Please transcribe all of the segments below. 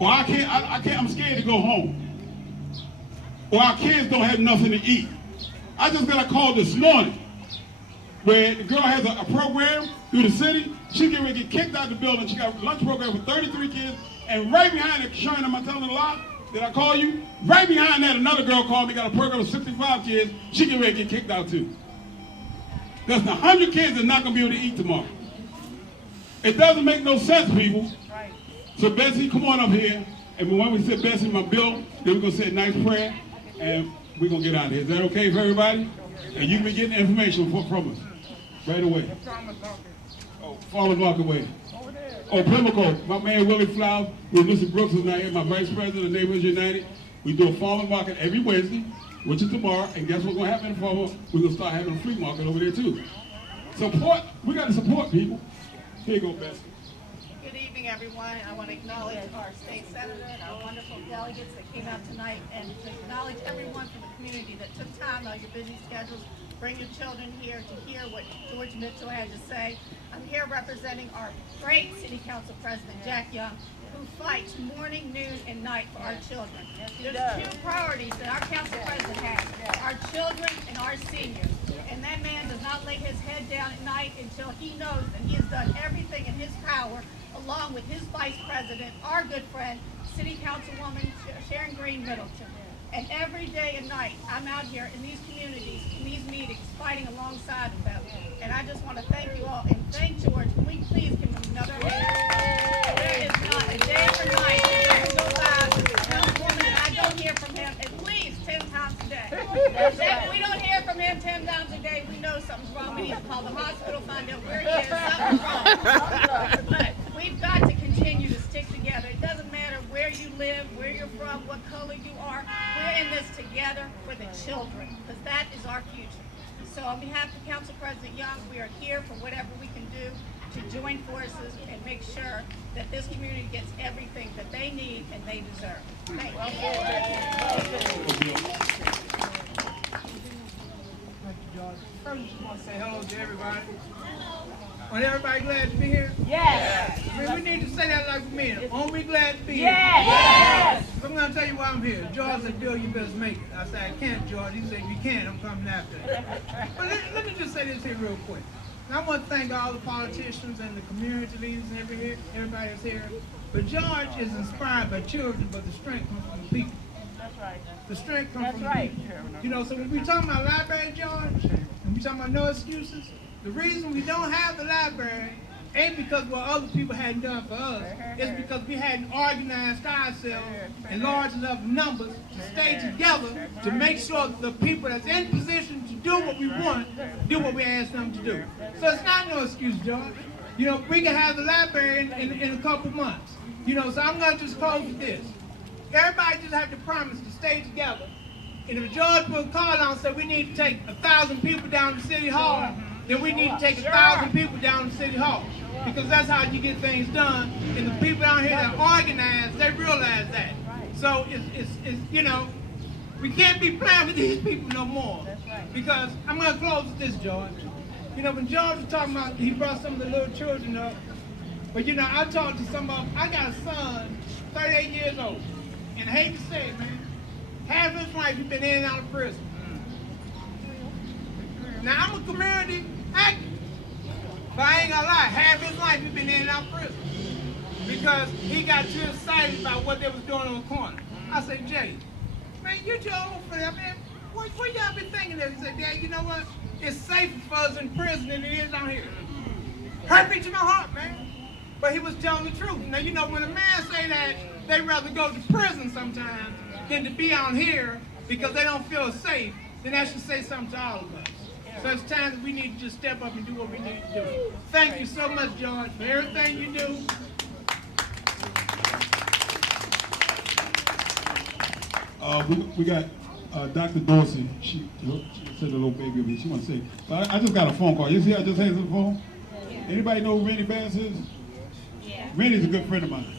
Or I'm scared to go home. Or our kids don't have nothing to eat. I just got a call this morning where the girl has a program through the city. She getting ready to get kicked out of the building. She got a lunch program for 33 kids. And right behind it, showing them, I'm telling a lie, did I call you? Right behind that, another girl called me, got a program of 65 kids. She getting ready to get kicked out too. There's 100 kids that's not going to be able to eat tomorrow. It doesn't make no sense, people. So Bessie, come on up here. And when we say Bessie, my bill, then we're going to say a nice prayer. And we're going to get out of here. Is that okay for everybody? And you can be getting information from us right away. Oh, Farmers Market Way. Oh, Pimlico. My man Willie Flowers with Mr. Brooks is not here. My vice president of Neighborhoods United. We do a farmers market every Wednesday, which is tomorrow. And guess what's going to happen in the farmers? We're going to start having a free market over there too. Support. We got to support people. Here you go, Bessie. Good evening, everyone. I want to acknowledge our state senator and our wonderful delegates that came out tonight, and to acknowledge everyone from the community that took time out of your busy schedules, bring your children here to hear what George Mitchell had to say. I'm here representing our great City Council President, Jack Young, who fights morning, noon, and night for our children. There's two priorities that our council president has, our children and our seniors. And that man does not lay his head down at night until he knows that he has done everything in his power, along with his vice president, our good friend, City Councilwoman Sharon Green Middleton. And every day and night, I'm out here in these communities, in these meetings, fighting alongside of them. And I just want to thank you all, and thank George. Can we please give him another hand? There is not a day or night that goes by as a councilwoman and I don't hear from him at least 10 times a day. If we don't hear from him 10 times a day, we know something's wrong. We need to call the hospital, find out where he is. Something's wrong. But we've got to continue to stick together. It doesn't matter where you live, where you're from, what color you are. We're in this together for the children, because that is our future. So on behalf of Council President Young, we are here for whatever we can do to join forces and make sure that this community gets everything that they need and they deserve. Thank you. Thank you, George. First, I just want to say hello to everybody. Are everybody glad to be here? Yes. I mean, we need to say that like we mean it. Aren't we glad to be here? Yes. So I'm going to tell you why I'm here. George said, Bill, you best make it. I said, I can't, George. He said, you can. I'm coming after you. But let me just say this here real quick. And I want to thank all the politicians and the community leaders and everybody that's here. But George is inspired by children, but the strength comes from the people. That's right. The strength comes from the people. You know, so when we talking about library, George, and we talking about no excuses, the reason we don't have the library ain't because what other people hadn't done for us. It's because we hadn't organized ourselves in large enough numbers to stay together to make sure that the people that's in position to do what we want, do what we ask them to do. So it's not no excuse, George. You know, we can have the library in a couple months. You know, so I'm going to just close with this. Everybody just have to promise to stay together. And if George put a call on and said we need to take 1,000 people down to City Hall, then we need to take 1,000 people down to City Hall. Because that's how you get things done. And the people down here that organize, they realize that. So it's you know, we can't be playing with these people no more. Because I'm going to close with this, George. You know, when George was talking about, he brought some of the little children up. But you know, I talked to some of them. I got a son, 38 years old. And I hate to say it, man, half his life he's been in and out of prison. Now, I'm a community actor. But I ain't gonna lie, half his life he's been in and out of prison. Because he got too excited about what they was doing on the corner. I said, Jay, man, you're too old for that, man. What y'all been thinking there? He said, Dad, you know what? It's safer for us in prison than it is down here. Hurt me to my heart, man. But he was telling the truth. Now, you know, when a man say that, they rather go to prison sometimes than to be out here because they don't feel safe, then that should say something to all of us. So it's time that we need to just step up and do what we need to do. Thank you so much, George, for everything you do. We got Dr. Dorsey. She said a little baby of me. She wants to say, but I just got a phone call. You see I just answered the phone? Yeah. Anybody know who Randy Bass is? Yeah. Randy's a good friend of mine.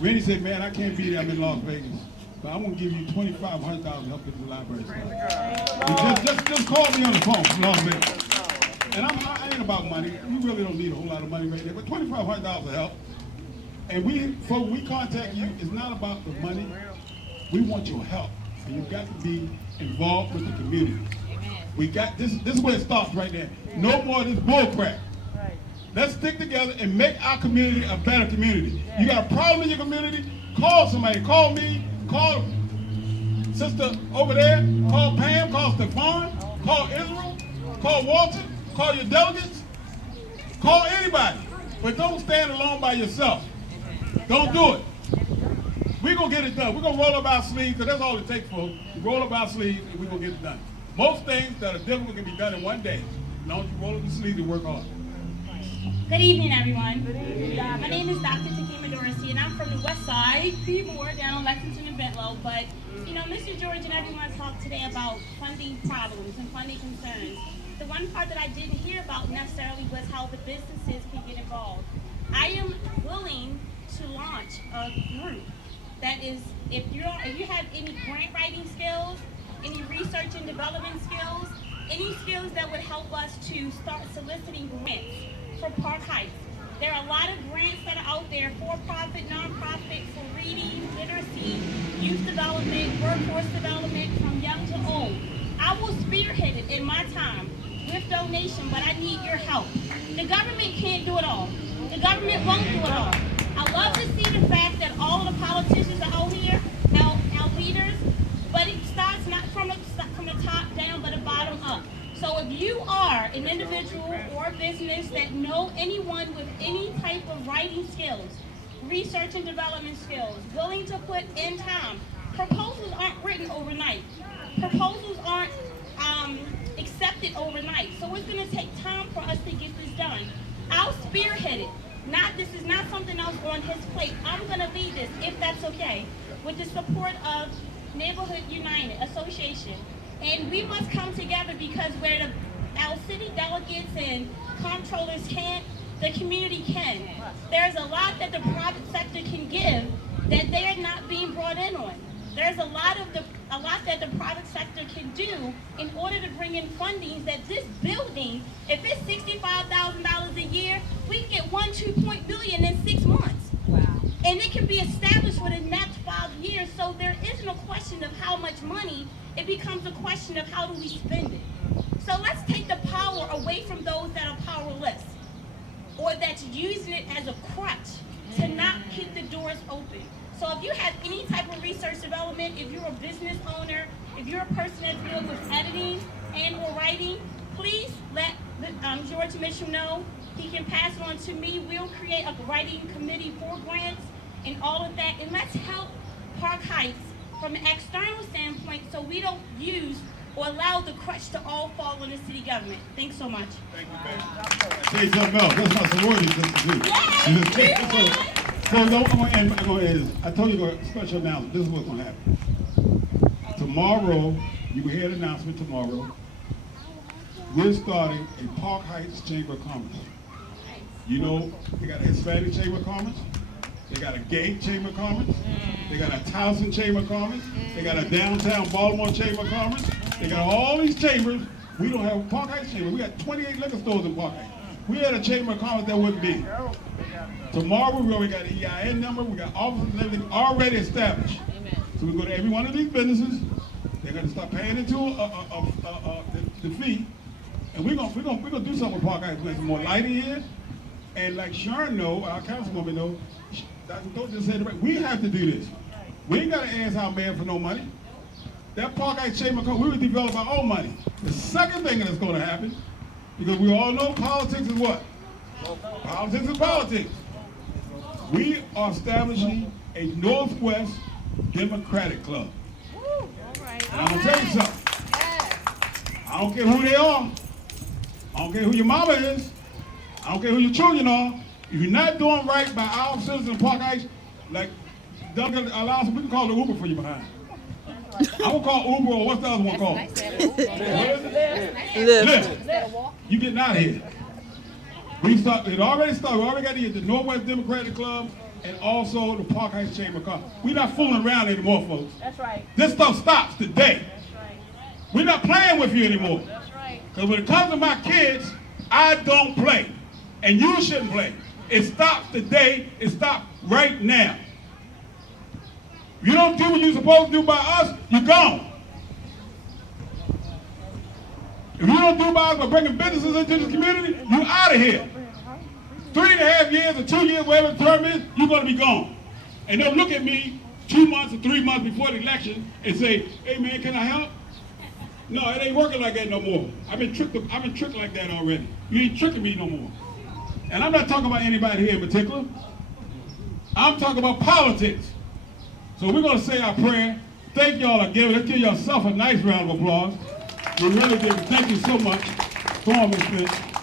Randy said, man, I can't be there. I'm in Las Vegas. But I'm going to give you $2,500 to help get the library started. Just call me on the phone from Las Vegas. And I ain't about money. We really don't need a whole lot of money right there. But $2,500 will help. And folks, we contact you, it's not about the money. We want your help. And you've got to be involved with the community. We got this is where it starts right there. No more of this bull crap. Let's stick together and make our community a better community. You got a problem in your community, call somebody. Call me, call sister over there, call Pam, call Stephon, call Israel, call Walter, call your delegates, call anybody. But don't stand alone by yourself. Don't do it. We're going to get it done. We're going to roll up our sleeves, because that's all it takes, folks. Roll up our sleeves, and we're going to get it done. Most things that are difficult can be done in one day. As long as you roll up the sleeves and work hard. Good evening, everyone. Good evening. My name is Dr. Takima Dorsey, and I'm from the West Side, P4, down on Lexington and Bentlow. But, you know, Mr. George and everyone talked today about funding problems and funding concerns. The one part that I didn't hear about necessarily was how the businesses can get involved. I am willing to launch a group that is, if you have any grant writing skills, any research and development skills, any skills that would help us to start soliciting grants for Park Heights. There are a lot of grants that are out there, for-profit, non-profit, for reading, literacy, youth development, workforce development, from young to old. I will spearhead it in my time with donation, but I need your help. The government can't do it all. The government won't do it all. I love to see the fact that all of the politicians are out here, our leaders, but it starts not from the top down, but the bottom up. So if you are an individual or a business that know anyone with any type of writing skills, research and development skills, willing to put in time, proposals aren't written overnight. Proposals aren't accepted overnight. So it's going to take time for us to get this done. I'll spearhead it. This is not something else on his plate. I'm going to lead this, if that's okay, with the support of Neighborhood United Association. And we must come together, because where our city delegates and comptrollers can't, the community can. There's a lot that the private sector can give that they are not being brought in on. There's a lot that the private sector can do in order to bring in fundings that this building, if it's $65,000 a year, we can get $2 billion in 6 months. Wow. And it can be established for the next 5 years, so there isn't a question of how much money, it becomes a question of how do we spend it. So let's take the power away from those that are powerless, or that's using it as a crutch to not keep the doors open. So if you have any type of research development, if you're a business owner, if you're a person that's dealing with editing and or writing, please let George Mitchell know. He can pass it on to me. We'll create a writing committee for grants and all of that. And let's help Park Heights from an external standpoint, so we don't use or allow the crutch to all fall on the city government. Thanks so much. Thank you, man. I'll tell you something else. That's my sorority sister, too. Yes! So I'm going to end this. I told you a special announcement. This is what's going to happen. Tomorrow, you will hear an announcement tomorrow. We're starting a Park Heights Chamber of Commerce. You know, they got a Hispanic Chamber of Commerce. They got a gay Chamber of Commerce. They got a Towson Chamber of Commerce. They got a downtown Baltimore Chamber of Commerce. They got all these chambers. We don't have a Park Heights Chamber. We got 28 liquor stores in Park Heights. We had a Chamber of Commerce that wouldn't be. Tomorrow, we already got an EIN number. We got offices and everything already established. Amen. So we go to every one of these businesses. They're going to start paying into the fee. And we're gonna do something with Park Heights. We're going to have some more lighting here. And like Sharon know, our councilwoman know, Dr. Thorpe just said it right. We have to do this. We ain't got to ask our mayor for no money. That Park Heights Chamber of Commerce, we would develop our own money. The second thing that's going to happen, because we all know politics is what? Politics is politics. We are establishing a Northwest Democratic Club. And I'm going to tell you something. I don't care who they are. I don't care who your mama is. I don't care who your children are. If you're not doing right by our citizens in Park Heights, like Duncan allows, we can call the Uber for you behind. I will call Uber, or what's the other one called? Lyft. You getting out of here. It already started. We already got the Northwest Democratic Club and also the Park Heights Chamber of Commerce. We're not fooling around anymore, folks. That's right. This stuff stops today. That's right. We're not playing with you anymore. That's right. Because when it comes to my kids, I don't play. And you shouldn't play. It stops today. It stops right now. If you don't do what you're supposed to do by us, you're gone. If you don't do by us by bringing businesses into this community, you're out of here. 3.5 years or 2 years, whatever the term is, you're going to be gone. And they'll look at me 2 months or 3 months before the election and say, hey man, can I help? No, it ain't working like that no more. I've been tricked like that already. You ain't tricking me no more. And I'm not talking about anybody here in particular. I'm talking about politics. So we're going to say our prayer. Thank y'all again. Let's give yourself a nice round of applause. We really did. Thank you so much. Go on, Ms. Smith.